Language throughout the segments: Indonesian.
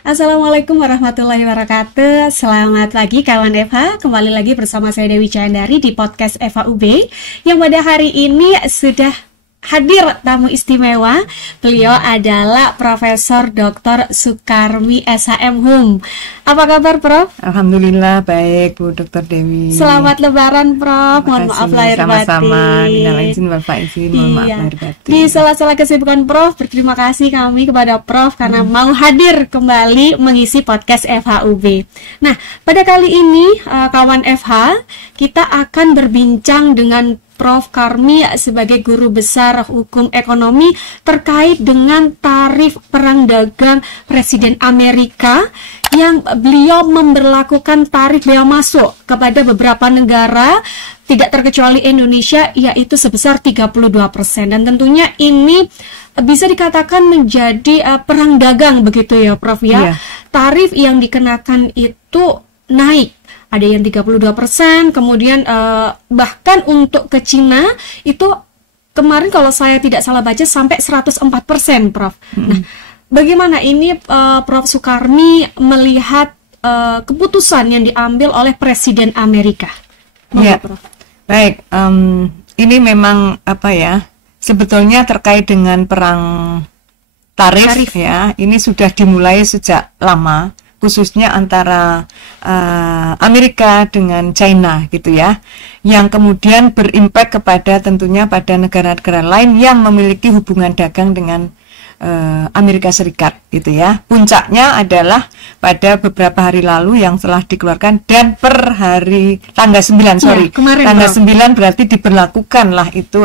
Assalamualaikum warahmatullahi wabarakatuh. Selamat pagi kawan Eva. Kembali lagi bersama saya Dewi Chandari di podcast Eva UB, yang pada hari ini sudah hadir tamu istimewa. Beliau adalah Profesor Dr. Sukarmi SHM HUM. Apa kabar, Prof? Alhamdulillah baik, Bu Dr. Dewi. Selamat Lebaran, Prof. Mohon maaf lahir batin. Sama-sama. Minal izin wal faizin. Mohon maaf lahir batin. Di sela-sela kesibukan Prof, berterima kasih kami kepada Prof karena mau hadir kembali mengisi podcast FHUB. Nah, pada kali ini kawan FH, kita akan berbincang dengan Prof Karmi sebagai guru besar hukum ekonomi terkait dengan tarif perang dagang Presiden Amerika yang beliau memberlakukan tarif bea masuk kepada beberapa negara, tidak terkecuali Indonesia, yaitu sebesar 32%. Dan tentunya ini bisa dikatakan menjadi perang dagang begitu ya, Prof ya. Tarif yang dikenakan itu naik. Ada yang 32%, kemudian bahkan untuk ke Cina itu kemarin kalau saya tidak salah baca sampai 104%, Prof. Nah, bagaimana ini Prof Sukarmi melihat keputusan yang diambil oleh Presiden Amerika? Ya, Prof. Baik, ini memang sebetulnya terkait dengan perang tarif ya. Ini sudah dimulai sejak lama, khususnya antara Amerika dengan China gitu ya, yang kemudian berimpak kepada tentunya pada negara-negara lain yang memiliki hubungan dagang dengan Amerika Serikat gitu ya. Puncaknya adalah pada beberapa hari lalu yang telah dikeluarkan, dan per hari tanggal 9 tanggal 9 berarti diberlakukanlah itu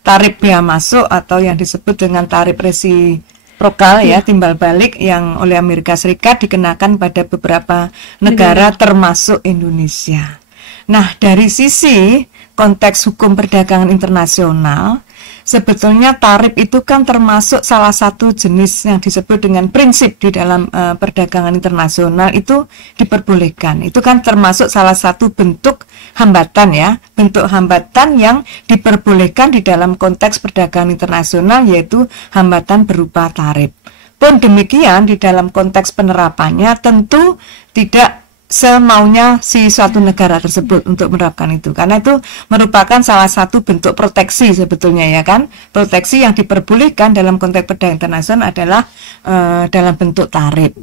tarif bea masuk atau yang disebut dengan tarif resiprokal ya, timbal balik yang oleh Amerika Serikat dikenakan pada beberapa negara termasuk Indonesia. Nah, dari sisi konteks hukum perdagangan internasional, sebetulnya tarif itu kan termasuk salah satu jenis yang disebut dengan prinsip di dalam perdagangan internasional, itu diperbolehkan. Itu kan termasuk salah satu bentuk hambatan ya, bentuk hambatan yang diperbolehkan di dalam konteks perdagangan internasional, yaitu hambatan berupa tarif. Pun demikian di dalam konteks penerapannya tentu tidak semaunya si suatu negara tersebut untuk menerapkan itu, karena itu merupakan salah satu bentuk proteksi sebetulnya ya kan. Proteksi yang diperbolehkan dalam konteks perdagangan internasional adalah dalam bentuk tarif.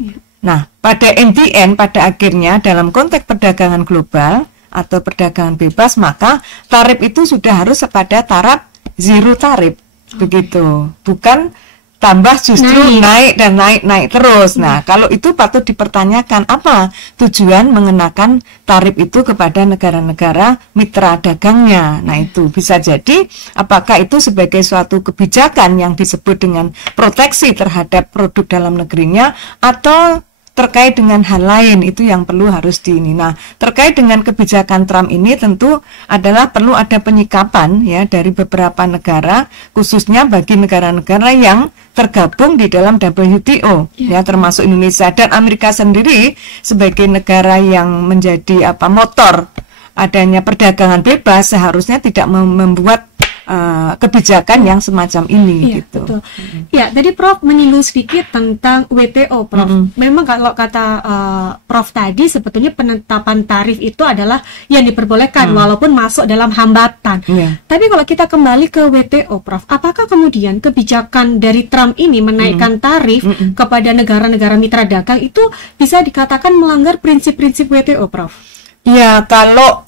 Nah, pada pada akhirnya dalam konteks perdagangan global atau perdagangan bebas, maka tarif itu sudah harus pada taraf zero tarif begitu, bukan tambah justru naik terus. Nah, kalau itu patut dipertanyakan apa tujuan mengenakan tarif itu kepada negara-negara mitra dagangnya. Nah, itu bisa jadi apakah itu sebagai suatu kebijakan yang disebut dengan proteksi terhadap produk dalam negerinya, atau terkait dengan hal lain, itu yang perlu harus Nah, terkait dengan kebijakan Trump ini tentu adalah perlu ada penyikapan ya dari beberapa negara, khususnya bagi negara-negara yang tergabung di dalam WTO ya, termasuk Indonesia dan Amerika sendiri sebagai negara yang menjadi motor adanya perdagangan bebas, seharusnya tidak membuat kebijakan yang semacam ini gitu. Betul. Ya, tadi Prof menyinggung sedikit tentang WTO, Prof. Memang kalau kata Prof tadi, sebetulnya penetapan tarif itu adalah yang diperbolehkan walaupun masuk dalam hambatan. Tapi kalau kita kembali ke WTO, Prof, apakah kemudian kebijakan dari Trump ini menaikkan tarif kepada negara-negara mitra dagang itu bisa dikatakan melanggar prinsip-prinsip WTO, Prof? Ya, kalau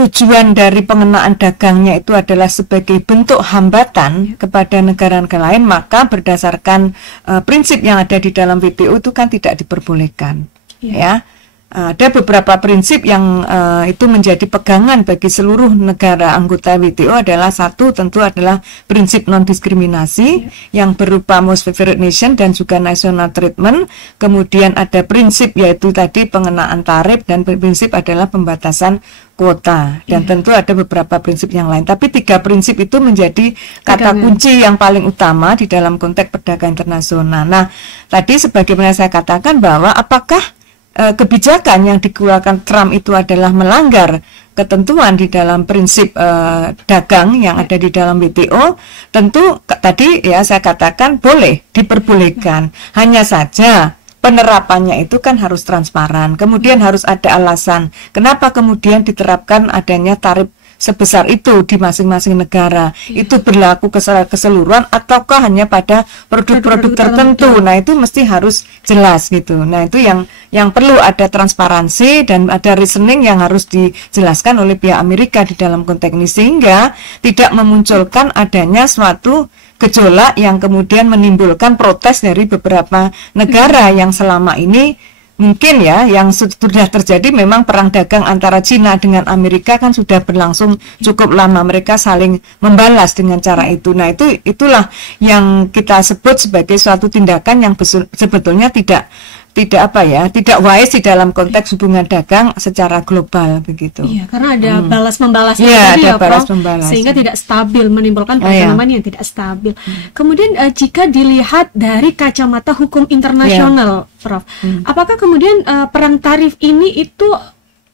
tujuan dari pengenaan dagangnya itu adalah sebagai bentuk hambatan kepada negara-negara lain, maka berdasarkan prinsip yang ada di dalam WTO itu kan tidak diperbolehkan. Ya, ada beberapa prinsip yang itu menjadi pegangan bagi seluruh negara anggota WTO. Adalah satu, tentu adalah prinsip non-diskriminasi yang berupa most favored nation dan juga national treatment. Kemudian ada prinsip yaitu tadi pengenaan tarif, dan prinsip adalah pembatasan kuota, dan tentu ada beberapa prinsip yang lain. Tapi tiga prinsip itu menjadi kata kunci yang paling utama di dalam konteks perdagangan internasional. Nah, tadi sebagaimana saya katakan bahwa apakah kebijakan yang dikeluarkan Trump itu adalah melanggar ketentuan di dalam prinsip dagang yang ada di dalam WTO, tentu tadi ya saya katakan boleh diperbolehkan. Hanya saja penerapannya itu kan harus transparan. Kemudian harus ada alasan kenapa kemudian diterapkan adanya tarif sebesar itu di masing-masing negara. Itu berlaku keseluruhan ataukah hanya pada produk-produk tertentu. Nah, itu mesti harus jelas gitu. Nah, itu yang perlu ada transparansi dan ada reasoning yang harus dijelaskan oleh pihak Amerika di dalam konteks ini, sehingga tidak memunculkan adanya suatu gejolak yang kemudian menimbulkan protes dari beberapa negara yang selama ini mungkin ya, yang sudah terjadi memang perang dagang antara Cina dengan Amerika kan sudah berlangsung cukup lama. Mereka saling membalas dengan cara itu. Nah, itulah yang kita sebut sebagai suatu tindakan yang sebetulnya tidak wise di dalam konteks hubungan dagang secara global begitu. Iya, karena ada balas-membalas balas-membalas sehingga tidak stabil, menimbulkan perekonomian yang tidak stabil. Kemudian jika dilihat dari kacamata hukum internasional, Prof, apakah kemudian perang tarif ini itu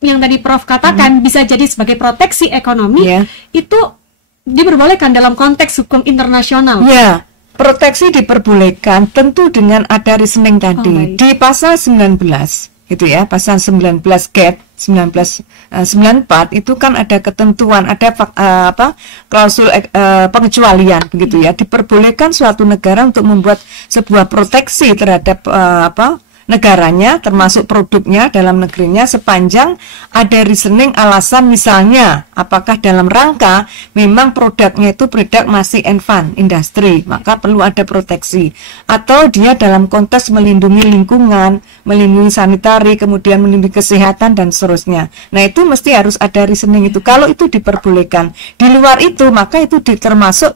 yang tadi Prof katakan bisa jadi sebagai proteksi ekonomi, itu diperbolehkan dalam konteks hukum internasional? Iya. Proteksi diperbolehkan tentu dengan ada reasoning tadi di pasal 19 gitu ya, pasal 19 GATT 1994 itu kan ada ketentuan, ada klausul pengecualian begitu ya, diperbolehkan suatu negara untuk membuat sebuah proteksi terhadap negaranya termasuk produknya dalam negerinya sepanjang ada reasoning alasan, misalnya apakah dalam rangka memang produknya itu produk masih advance industri maka perlu ada proteksi, atau dia dalam konteks melindungi lingkungan, melindungi sanitari, kemudian melindungi kesehatan dan seterusnya. Nah, itu mesti harus ada reasoning itu. Kalau itu diperbolehkan, di luar itu maka itu termasuk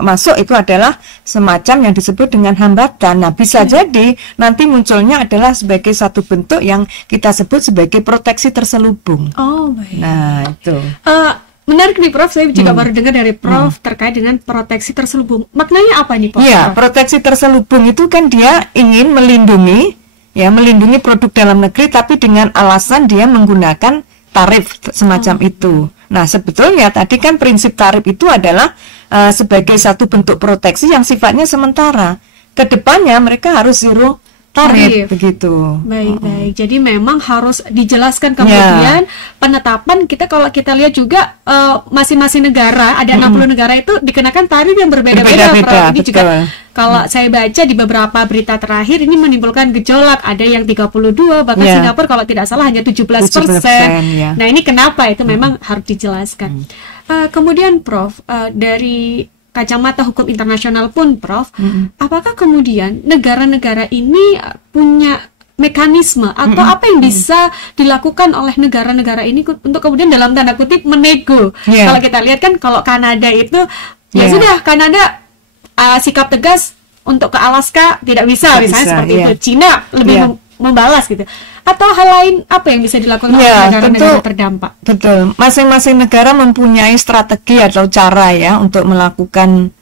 masuk itu adalah semacam yang disebut dengan hambatan. Nah, bisa jadi nanti munculnya adalah sebagai satu bentuk yang kita sebut sebagai proteksi terselubung. Oh, baik. Nah, itu. Menarik nih, Prof. Saya juga baru dengar dari Prof terkait dengan proteksi terselubung. Maknanya apa nih, Prof? Iya, proteksi terselubung itu kan dia ingin melindungi produk dalam negeri, tapi dengan alasan dia menggunakan tarif semacam itu. Nah, sebetulnya tadi kan prinsip tarif itu adalah sebagai satu bentuk proteksi yang sifatnya sementara. Kedepannya mereka harus zero tarif begitu. Baik. Jadi memang harus dijelaskan kemudian penetapan kita, kalau kita lihat juga masing-masing negara ada 60 negara itu dikenakan tarif yang berbeda-beda. Ini juga kalau saya baca di beberapa berita terakhir ini menimbulkan gejolak, ada yang 32, bahkan Singapura kalau tidak salah hanya 17%. Nah, ini kenapa? Itu memang harus dijelaskan. Kemudian Prof, dari kacamata hukum internasional pun, Prof, apakah kemudian negara-negara ini punya mekanisme atau apa yang bisa dilakukan oleh negara-negara ini untuk kemudian dalam tanda kutip menego? Kalau kita lihat kan, kalau Kanada itu sudah, Kanada sikap tegas untuk ke Alaska tidak bisa, misalnya seperti itu. Cina lebih membalas gitu. Atau hal lain apa yang bisa dilakukan oleh negara-negara terdampak? Betul. Masing-masing negara mempunyai strategi atau cara ya untuk melakukan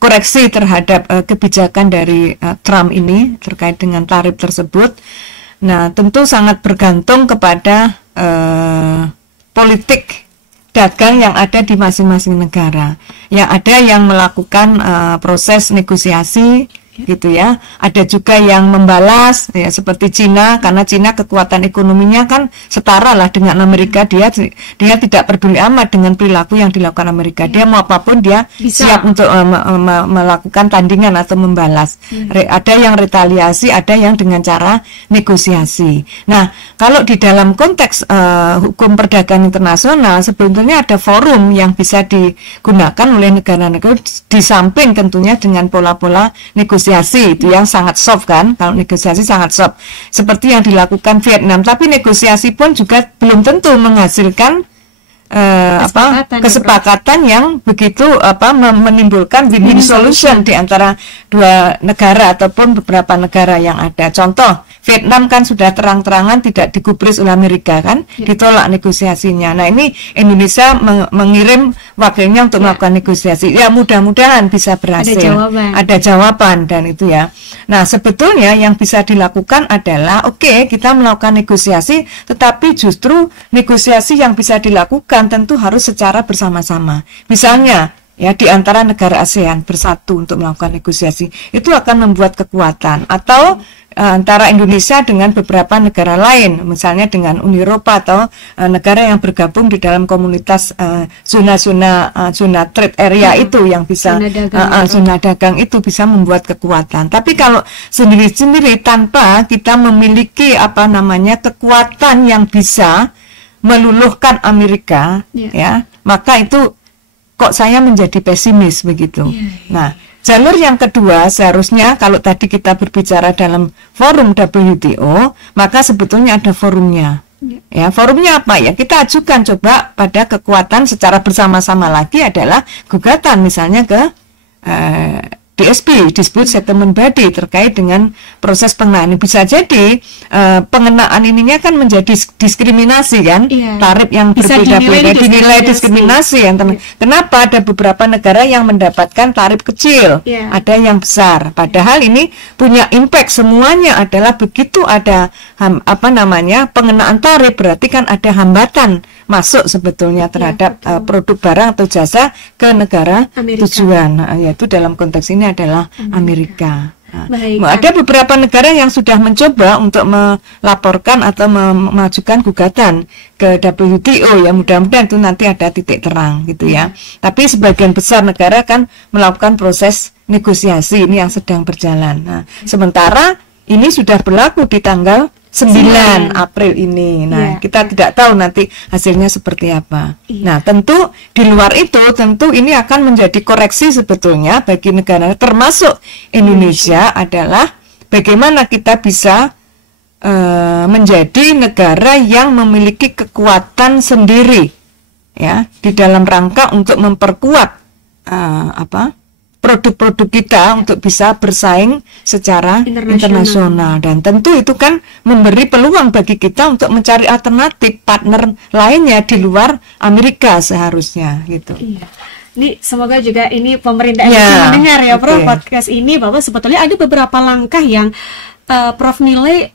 koreksi terhadap kebijakan dari Trump ini terkait dengan tarif tersebut. Nah, tentu sangat bergantung kepada politik dagang yang ada di masing-masing negara. Ya, ada yang melakukan proses negosiasi gitu ya. Ada juga yang membalas ya, seperti Cina, karena Cina kekuatan ekonominya kan setara lah dengan Amerika. Dia tidak peduli amat dengan perilaku yang dilakukan Amerika. Dia mau apapun dia siap untuk melakukan tandingan atau membalas. Ada yang retaliasi, ada yang dengan cara negosiasi. Nah, kalau di dalam konteks hukum perdagangan internasional sebetulnya ada forum yang bisa digunakan oleh negara-negara di samping tentunya dengan pola-pola negosiasi itu yang sangat soft kan. Kalau negosiasi sangat soft seperti yang dilakukan Vietnam, tapi negosiasi pun juga belum tentu menghasilkan kesepakatan yang begitu menimbulkan win-win solution di antara dua negara ataupun beberapa negara yang ada. Contoh, Vietnam kan sudah terang-terangan tidak digubris oleh Amerika kan, ditolak negosiasinya. Nah, ini Indonesia mengirim wakilnya untuk melakukan negosiasi. Ya, mudah-mudahan bisa berhasil. Ada jawaban dan itu ya. Nah, sebetulnya yang bisa dilakukan adalah kita melakukan negosiasi, tetapi justru negosiasi yang bisa dilakukan tentu harus secara bersama-sama. Misalnya ya di antara negara ASEAN bersatu untuk melakukan negosiasi, itu akan membuat kekuatan. Atau antara Indonesia dengan beberapa negara lain, misalnya dengan Uni Eropa atau negara yang bergabung di dalam komunitas zona trade area itu yang bisa zona dagang itu bisa membuat kekuatan. Tapi kalau sendiri-sendiri tanpa kita memiliki kekuatan yang bisa meluluhkan Amerika, ya, maka itu kok saya menjadi pesimis begitu. Nah, jalur yang kedua seharusnya kalau tadi kita berbicara dalam forum WTO, maka sebetulnya ada forumnya. Ya, forumnya apa ya? Kita ajukan coba pada kekuatan secara bersama-sama lagi adalah gugatan misalnya ke DSB, Dispute Settlement Body, terkait dengan proses pengenaan. Bisa jadi pengenaan ininya kan menjadi diskriminasi kan, tarif yang berbeda-beda dinilai diskriminasi. Kenapa ada beberapa negara yang mendapatkan tarif kecil, ada yang besar. Padahal ini punya impact, semuanya adalah begitu ada pengenaan tarif, berarti kan ada hambatan masuk sebetulnya terhadap produk barang atau jasa ke negara tujuan. Yaitu dalam konteks ini adalah Amerika. Ada beberapa negara yang sudah mencoba untuk melaporkan atau memajukan gugatan ke WTO, ya mudah-mudahan itu nanti ada titik terang gitu ya. Tapi sebagian besar negara kan melakukan proses negosiasi ini yang sedang berjalan. Nah, sementara ini sudah berlaku di tanggal 9 April ini. Nah, kita tidak tahu nanti hasilnya seperti apa. Nah, tentu di luar itu tentu ini akan menjadi koreksi sebetulnya bagi negara termasuk Indonesia adalah bagaimana kita bisa menjadi negara yang memiliki kekuatan sendiri ya di dalam rangka untuk memperkuat produk-produk kita untuk bisa bersaing secara internasional. Dan tentu itu kan memberi peluang bagi kita untuk mencari alternatif partner lainnya di luar Amerika seharusnya gitu. Ini semoga juga ini pemerintah mendengar ya Prof podcast ini, bahwa sebetulnya ada beberapa langkah yang Prof nilai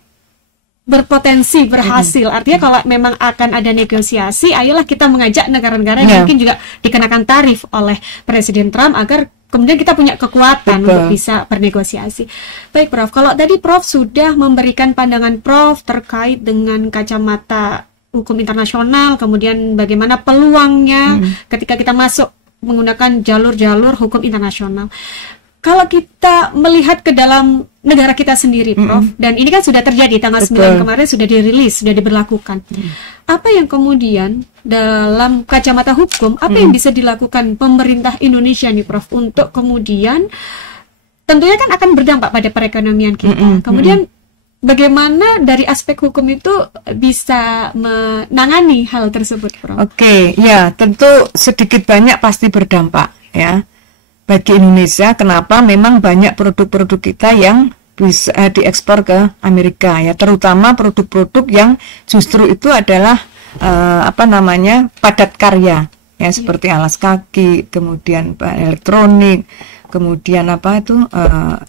berpotensi berhasil. Artinya kalau memang akan ada negosiasi, ayolah kita mengajak negara-negara yang mungkin juga dikenakan tarif oleh Presiden Trump agar kemudian kita punya kekuatan untuk bisa bernegosiasi. Baik Prof, kalau tadi Prof sudah memberikan pandangan Prof terkait dengan kacamata hukum internasional, kemudian bagaimana peluangnya ketika kita masuk menggunakan jalur-jalur hukum internasional. Kalau kita melihat ke dalam negara kita sendiri, Prof, dan ini kan sudah terjadi tanggal 9 kemarin sudah dirilis, sudah diberlakukan. Apa yang kemudian dalam kacamata hukum, apa yang bisa dilakukan pemerintah Indonesia nih, Prof, untuk kemudian tentunya kan akan berdampak pada perekonomian kita. Kemudian bagaimana dari aspek hukum itu bisa menangani hal tersebut, Prof? Oke, ya tentu sedikit banyak pasti berdampak ya. Bagi Indonesia, kenapa memang banyak produk-produk kita yang bisa diekspor ke Amerika ya, terutama produk-produk yang justru itu adalah padat karya ya, seperti alas kaki, kemudian elektronik, kemudian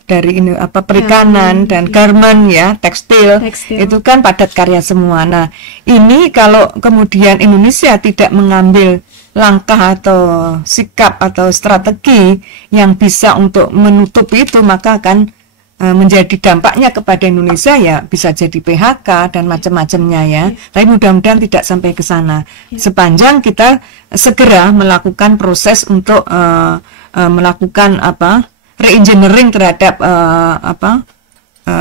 dari perikanan dan garment ya, tekstil itu kan padat karya semua. Nah, ini kalau kemudian Indonesia tidak mengambil langkah atau sikap atau strategi yang bisa untuk menutup itu, maka akan menjadi dampaknya kepada Indonesia ya, bisa jadi PHK dan macam-macamnya ya. Tapi mudah-mudahan tidak sampai ke sana. Sepanjang kita segera melakukan proses untuk melakukan reengineering terhadap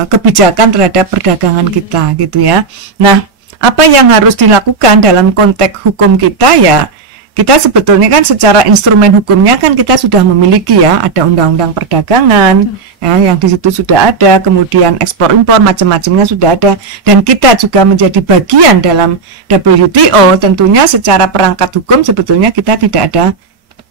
kebijakan terhadap perdagangan kita gitu ya. Nah, apa yang harus dilakukan dalam konteks hukum kita ya? Kita sebetulnya kan secara instrumen hukumnya kan kita sudah memiliki ya, ada undang-undang perdagangan ya, yang di situ sudah ada, kemudian ekspor impor macam-macamnya sudah ada, dan kita juga menjadi bagian dalam WTO. Tentunya secara perangkat hukum sebetulnya kita tidak ada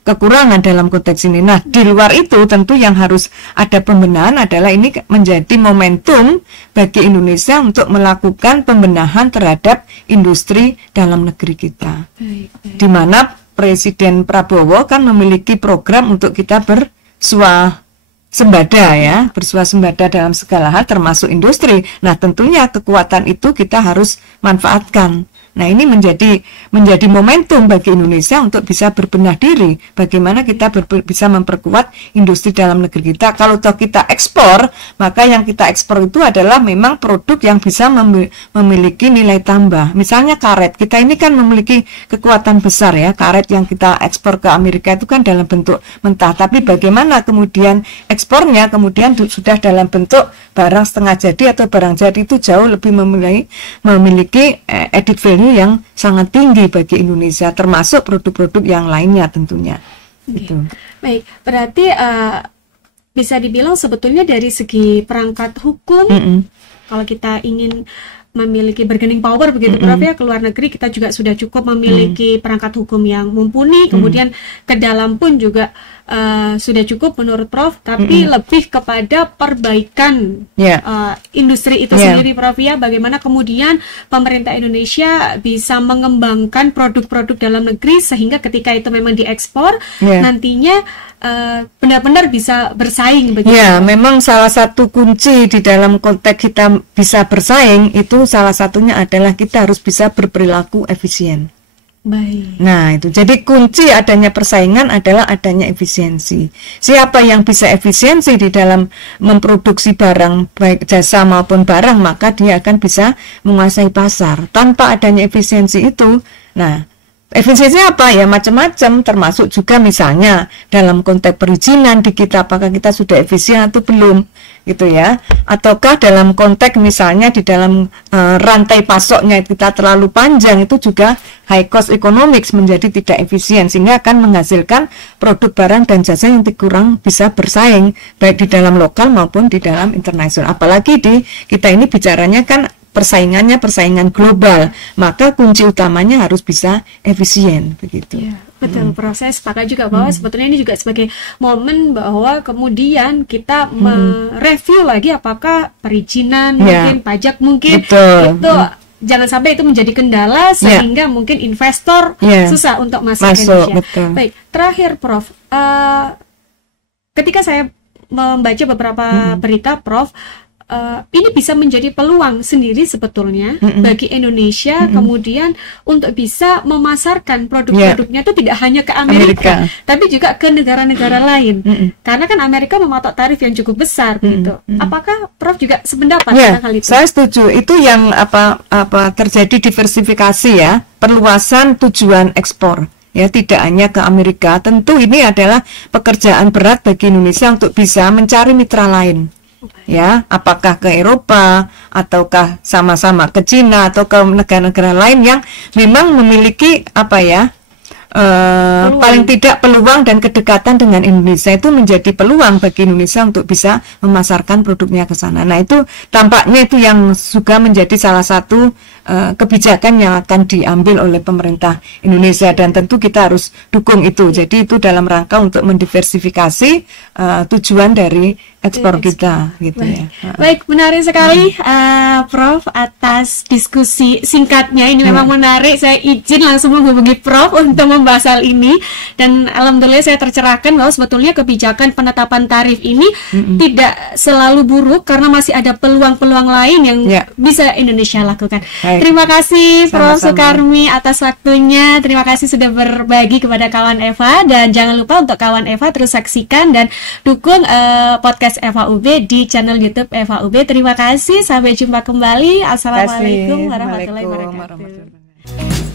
kekurangan dalam konteks ini. Nah, di luar itu tentu yang harus ada pembenahan adalah ini menjadi momentum bagi Indonesia untuk melakukan pembenahan terhadap industri dalam negeri kita. Di mana Presiden Prabowo kan memiliki program untuk kita berswasembada ya, berswasembada dalam segala hal termasuk industri. Nah, tentunya kekuatan itu kita harus manfaatkan Nah, ini menjadi momentum bagi Indonesia untuk bisa berbenah diri. Bagaimana kita bisa memperkuat industri dalam negeri kita. Kalau toh kita ekspor, maka yang kita ekspor itu adalah memang produk yang bisa memiliki nilai tambah. Misalnya karet. Kita ini kan memiliki kekuatan besar ya. Karet yang kita ekspor ke Amerika itu kan dalam bentuk mentah. Tapi bagaimana kemudian ekspornya kemudian sudah dalam bentuk barang setengah jadi atau barang jadi, itu jauh lebih memiliki added value yang sangat tinggi bagi Indonesia, termasuk produk-produk yang lainnya tentunya. Gitu. Baik, berarti bisa dibilang sebetulnya dari segi perangkat hukum, kalau kita ingin memiliki bargaining power begitu Prof ya, ke luar negeri kita juga sudah cukup memiliki perangkat hukum yang mumpuni, kemudian ke dalam pun juga sudah cukup menurut Prof, tapi lebih kepada perbaikan industri itu sendiri Prof ya, bagaimana kemudian pemerintah Indonesia bisa mengembangkan produk-produk dalam negeri sehingga ketika itu memang diekspor nantinya benar-benar bisa bersaing begitu. Ya, memang salah satu kunci di dalam konteks kita bisa bersaing itu salah satunya adalah kita harus bisa berperilaku efisien. Baik. Nah, itu jadi kunci adanya persaingan adalah adanya efisiensi. Siapa yang bisa efisiensi di dalam memproduksi barang baik jasa maupun barang, maka dia akan bisa menguasai pasar. Tanpa adanya efisiensi itu, nah, efisiensinya apa ya, macam-macam, termasuk juga misalnya dalam konteks perizinan di kita, apakah kita sudah efisien atau belum gitu ya, ataukah dalam konteks misalnya di dalam rantai pasoknya kita terlalu panjang, itu juga high cost economics, menjadi tidak efisien sehingga akan menghasilkan produk barang dan jasa yang kurang bisa bersaing baik di dalam lokal maupun di dalam internasional. Apalagi di kita ini bicaranya kan persaingan global, maka kunci utamanya harus bisa efisien begitu. Ya, betul, proses sepakat juga bahwa sebetulnya ini juga sebagai momen bahwa kemudian kita mereview lagi apakah perizinan mungkin pajak mungkin itu jangan sampai itu menjadi kendala sehingga mungkin investor susah untuk masuk ke Indonesia. Betul. Baik, terakhir Prof, ketika saya membaca beberapa berita Prof, ini bisa menjadi peluang sendiri sebetulnya bagi Indonesia kemudian untuk bisa memasarkan produk-produknya itu tidak hanya ke Amerika, tapi juga ke negara-negara lain. Karena kan Amerika mematok tarif yang cukup besar begitu. Apakah Prof juga sependapat tentang hal itu? Saya setuju. Itu yang terjadi diversifikasi ya, perluasan tujuan ekspor. Ya, tidak hanya ke Amerika. Tentu ini adalah pekerjaan berat bagi Indonesia untuk bisa mencari mitra lain. Ya, apakah ke Eropa ataukah sama-sama ke Cina atau ke negara-negara lain yang memang memiliki paling tidak peluang dan kedekatan dengan Indonesia, itu menjadi peluang bagi Indonesia untuk bisa memasarkan produknya ke sana. Nah, itu tampaknya itu yang juga menjadi salah satu kebijakan yang akan diambil oleh pemerintah Indonesia, dan tentu kita harus dukung itu. Jadi itu dalam rangka untuk mendiversifikasi tujuan dari ekspor kita gitu. Baik. Ya. Baik, menarik sekali Prof atas diskusi singkatnya ini. Memang menarik. Saya izin langsung menghubungi Prof untuk membahas hal ini, dan alhamdulillah saya tercerahkan bahwa sebetulnya kebijakan penetapan tarif ini tidak selalu buruk karena masih ada peluang-peluang lain yang bisa Indonesia lakukan. Terima kasih Prof Sukarmi atas waktunya. Terima kasih sudah berbagi kepada kawan Eva, dan jangan lupa untuk kawan Eva terus saksikan dan dukung podcast FHUB di channel YouTube FHUB. Terima kasih, sampai jumpa kembali. Assalamualaikum warahmatullahi wabarakatuh.